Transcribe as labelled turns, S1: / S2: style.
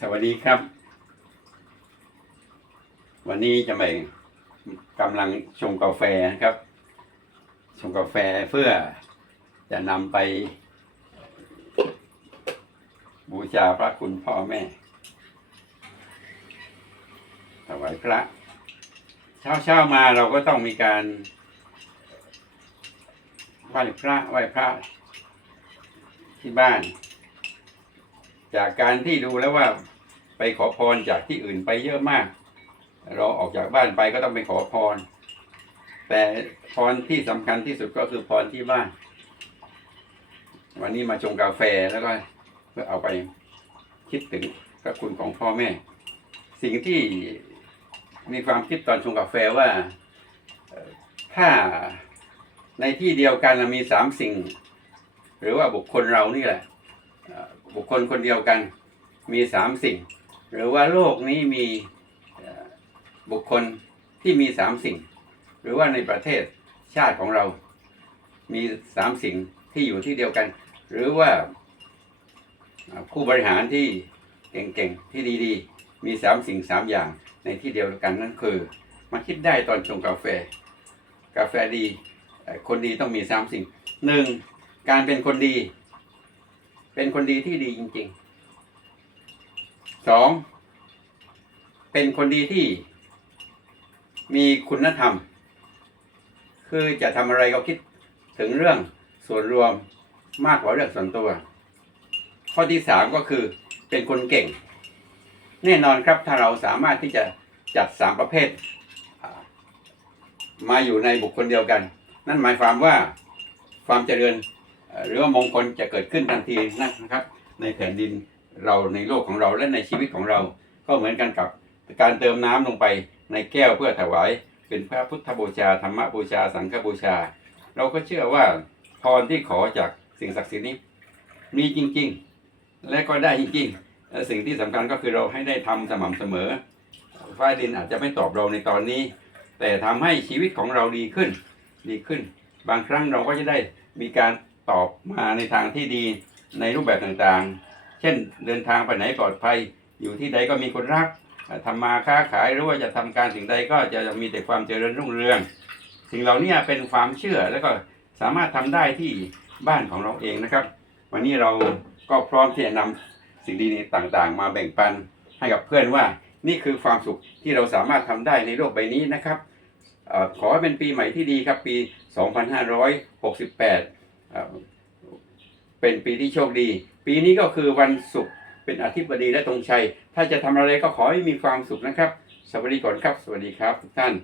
S1: สวัสดีครับ วันนี้จะไปกำลังชงกาแฟนะครับ ชงกาแฟเพื่อจะนำไป บูชาพระคุณพ่อแม่ถวายพระ เช้าเช้ามาเราก็ต้องมีการไหว้พระไหว้พระที่บ้าน จากการที่ดูแล้วว่า ไปขอพรจากที่อื่นไปเยอะมาก เราออกจากบ้านไปก็ต้องไปขอพร แต่พรที่สำคัญที่สุดก็คือพรที่บ้าน วันนี้มาชงกาแฟแล้วก็เพื่อเอาไปคิดถึงพระคุณของพ่อแม่ สิ่งที่มีความคิดตอนชงกาแฟว่าถ้าในที่เดียวกันมีสามสิ่ง หรือว่าบุคคลเรานี่แหละบุคคลคนเดียวกันมีสามสิ่ง หรือว่าโลกนี้มีบุคคลที่มีสามสิ่ง หรือว่าในประเทศชาติของเรา มีสามสิ่งที่อยู่ที่เดียวกัน หรือว่าผู้บริหารที่เก่งๆ ที่ดีๆ มีสามสิ่งสามอย่างในที่เดียวกันนั่นคือ มาคิดได้ตอนชงกาแฟ กาแฟดี คนดีต้องมีสามสิ่งหนึ่งการเป็นคนดี เป็นคนดีที่ดีจริง ๆ สองเป็นคนดีที่มีคุณธรรม คือจะทำอะไรก็คิดถึงเรื่องส่วนรวมมากกว่าเรื่องส่วนตัว ข้อที่สามก็คือเป็นคนเก่ง แน่นอนครับถ้าเราสามารถที่จะจัดสามประเภท มาอยู่ในบุคคลเดียวกัน นั่นหมายความว่าความเจริญหรือว่ามงคลจะเกิดขึ้นทันทีนะครับ ในแผ่นดิน เราในโลกของเราและในชีวิตของเรา ก็เหมือนกันกับการเติมน้ำลงไปในแก้วเพื่อถวายเป็นพระพุทธบูชาธรรมบูชา สังฆบูชา เราก็เชื่อว่าพรที่ขอจากสิ่งศักดิ์สิทธิ์นี้ มีจริง ๆ และก็ได้จริงๆและสิ่งที่สำคัญก็คือเราให้ได้ทำสม่ำเสมอฟ้าดินอาจจะไม่ตอบเราในตอนนี้ แต่ทำให้ชีวิตของเราดีขึ้น ดีขึ้น บางครั้งเราก็จะได้มีการตอบมาในทางที่ดีในรูปแบบต่างๆ เช่น เดินทางไปไหนปลอดภัย อยู่ที่ใดก็มีคนรักเอ่อทำมาค้าขายหรือว่าจะทำการสิ่งใดก็จะมีแต่ความเจริญรุ่งเรือง สิ่งเหล่านี้เป็นความเชื่อแล้วก็สามารถทำได้ที่บ้านของเราเองนะครับ วันนี้เราก็พร้อมที่จะนำสิ่งดีๆต่างๆ มาแบ่งปันให้กับเพื่อนว่านี่คือความสุขที่เราสามารถทำได้ในโลกใบนี้นะครับอขอให้เป็นปีใหม่ที่ดีครับปี 2568เอ่อเป็นปีที่โชคดี ปีนี้ก็คือวันศุกร์เป็นอาทิตย์บดีและตรงชัย ถ้าจะทำอะไรก็ขอให้มีความสุขนะครับ สวัสดีก่อนครับ สวัสดีครับทุกท่าน